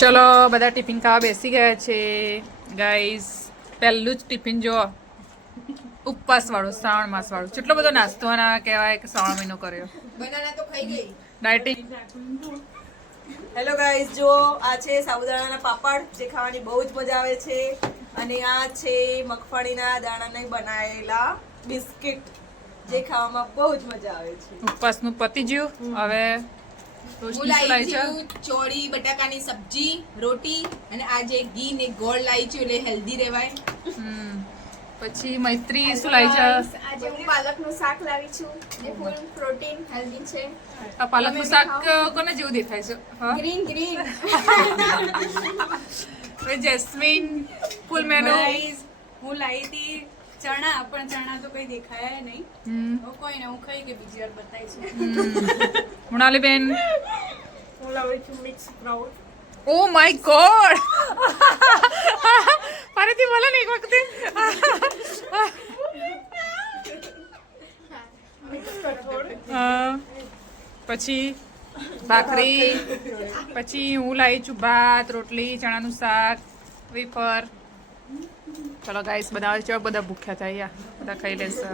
ચલો બધા ટિફિન ખાવા બેસી ગયા છે ગાઈઝ. પહેલું જ ટિફિન જો ઉપવાસ વાળું, શ્રાવણ માસ વાળું. કેટલો બધો નાસ્તો ના કહેવાય કે શ્રાવણ મહિનો કર્યો. બનાના તો ખાઈ ગઈ. ડાયટિંગ. હેલો ગાઈઝ, જો આ છે સાબુદાણાના પાપડ જે ખાવાની બહુ જ મજા આવે છે, અને આ છે મગફળીના દાણાના બનાવેલા બિસ્કિટ જે ખાવામાં બહુ જ મજા આવે છે. ઉપવાસનું પતી ગયું. હવે રોશની શું લાવી છે? ચોળી બટાકાની સબ્જી, રોટી અને આજે ઘી ને ગોળ લાવી છું એટલે હેલ્ધી રહેવાય. પછી મૈત્રી શું લાવી છે? આજે હું પાલકનું શાક લાવી છું જે ફૂલ પ્રોટીન હેલ્ધી છે. આ પાલકનું શાક કોને જેવું દેખાય છે? હા, ગ્રીન ગ્રીન. હવે જેસ્મીન ફૂલ મેનુ. હું લાવી હતી ચણા, પણ ચણા તો કઈ દેખાયા નહીં. કોઈ ને હું ખાઈ કે બીજી વાર બતાવીશું. મૃણાલીબેન. હું લાવી છું mix sprout. Oh my God, ફરીથી બોલો ને એક વખતે. પછી ભાખરી, પછી હું લાવી છું ભાત, રોટલી, ચણાનું શાક, વેફર. ચલો ગાઈસ, બધા બધા ભૂખ્યા થાય, બધા ખાઈ લેશે.